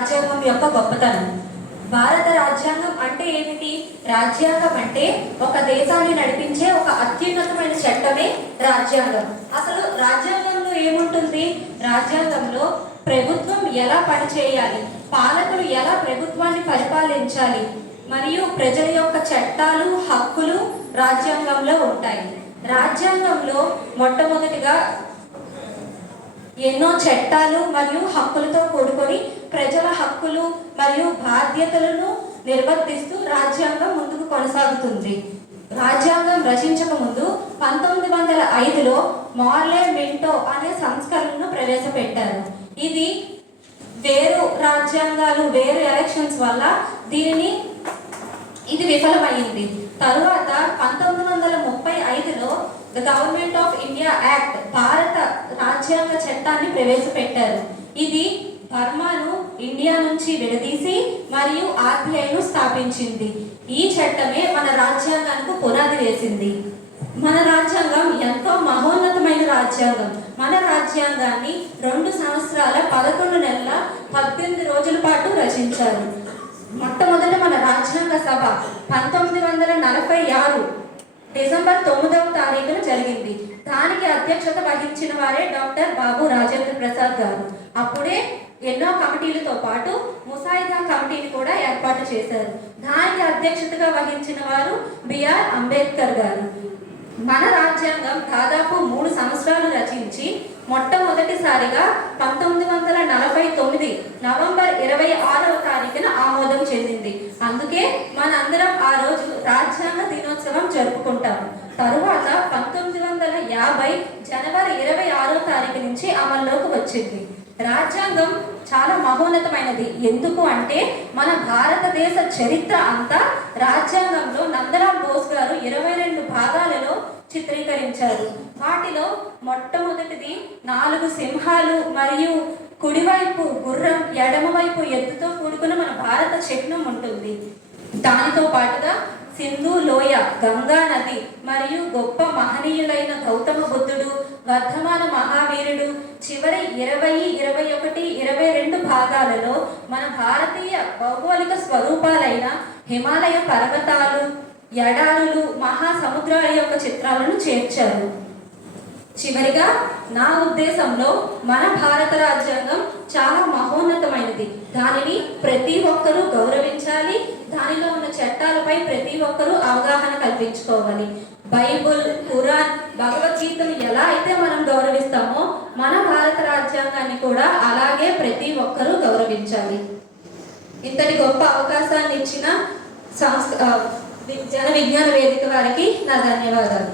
రాజ్యాంగం యొక్క గొప్పతనం. భారత రాజ్యాంగం అంటే ఏమిటి? రాజ్యాంగం అంటే ఒక దేశాన్ని నడిపించే ఒక అత్యున్నతమైన చట్టమే రాజ్యాంగం. అసలు రాజ్యాంగంలో ఏముంటుంది? రాజ్యాంగంలో ప్రభుత్వం ఎలా పనిచేయాలి, పాలకులు ఎలా ప్రభుత్వాన్ని పరిపాలించాలి, మరియు ప్రజల యొక్క చట్టాలు, హక్కులు రాజ్యాంగంలో ఉంటాయి. రాజ్యాంగంలో మొట్టమొదటిగా ఎన్నో చట్టాలు మరియు హక్కులతో కూడుకొని ప్రజల హక్కులు మరియు బాధ్యతలను నిర్వర్తిస్తూ రాజ్యాంగం ముందుకు కొనసాగుతుంది. రాజ్యాంగం రచించక ముందు 1905లో మార్లే మింటో అనే సంస్కరణను ప్రవేశపెట్టారు. ఇది వేరు రాజ్యాంగాలు, వేరు ఎలక్షన్స్ వల్ల ఇది విఫలమైంది. తరువాత 1935లో the government of India act, భారత రాజ్యాంగ చట్టాన్ని ప్రవేశపెట్టారు. ఇది బర్మాను ఇండియా నుంచి విడదీసి మరియు ఆర్బీఐను స్థాపించింది. ఈ చట్టమే మన రాజ్యాంగానికి పునాది వేసింది. మన రాజ్యాంగం ఎంతో మహోన్నతమైన రాజ్యాంగం. మన రాజ్యాంగాన్ని 2 సంవత్సరాల 11 నెలల 18 రోజుల పాటు రచించారు. మొట్టమొదట మన రాజ్యాంగ సభ 1946 డిసెంబర్ 9వ తారీఖున జరిగింది. దానికి అధ్యక్షత వహించిన వారే డాక్టర్ బాబు రాజేంద్ర ప్రసాద్ గారు. అప్పుడే ఎన్నో కమిటీలతో పాటు ముసాయిదా కమిటీని కూడా ఏర్పాటు చేశారు. దానికి అధ్యక్షతగా వహించిన వారు బిఆర్ అంబేద్కర్ గారు. మన రాజ్యాంగం దాదాపు 3 సంవత్సరాలు రచించి మొట్టమొదటిసారిగా 1949 నవంబర్ 26వ తారీఖున ఆమోదం చెందింది. అందుకే మనందరం ఆ రోజు రాజ్యాంగ దినోత్సవం జరుపుకుంటాము. తరువాత 1950 జనవరి 26వ తారీఖు నుంచి అమల్లోకి వచ్చింది. రాజ్యాంగం చాలా మహోన్నతమైనది. ఎందుకు అంటే మన భారతదేశ చరిత్ర అంతా రాజ్యాంగంలో నందలాల్ బోస్ గారు 22 భాగాలలో చిత్రీకరించారు. వాటిలో మొట్టమొదటిది 4 సింహాలు మరియు కుడివైపు గుర్రం, ఎడమవైపు ఎత్తుతో కూడుకున్న మన భారత చిహ్నం ఉంటుంది. దానితో పాటుగా సింధు లోయ, గంగా నది మరియు గొప్ప మహనీయులైన గౌతమ బుద్ధుడు, వర్ధమాన మహావీరుడు, చివరి 20, 21, 22 భాగాలలో మన భారతీయ భౌగోళిక స్వరూపాలైన హిమాలయ పర్వతాలు, ఎడారులు, మహాసముద్రాల యొక్క చిత్రాలను చేర్చారు. చివరిగా నా ఉద్దేశంలో మన భారత రాజ్యాంగం చాలా మహోన్నతమైనది. దానిని ప్రతి ఒక్కరూ గౌరవించాలి. దానిలో ఉన్న చట్టాలపై ప్రతి ఒక్కరూ అవగాహన కల్పించుకోవాలి. బైబుల్, ఖురాన్, భగవద్గీతను ఎలా అయితే మనం గౌరవిస్తామో మన భారత రాజ్యాంగాన్ని కూడా అలాగే ప్రతి ఒక్కరూ గౌరవించాలి. ఇంతటి గొప్ప అవకాశాన్ని ఇచ్చిన జన విజ్ఞాన వేదిక వారికి నా ధన్యవాదాలు.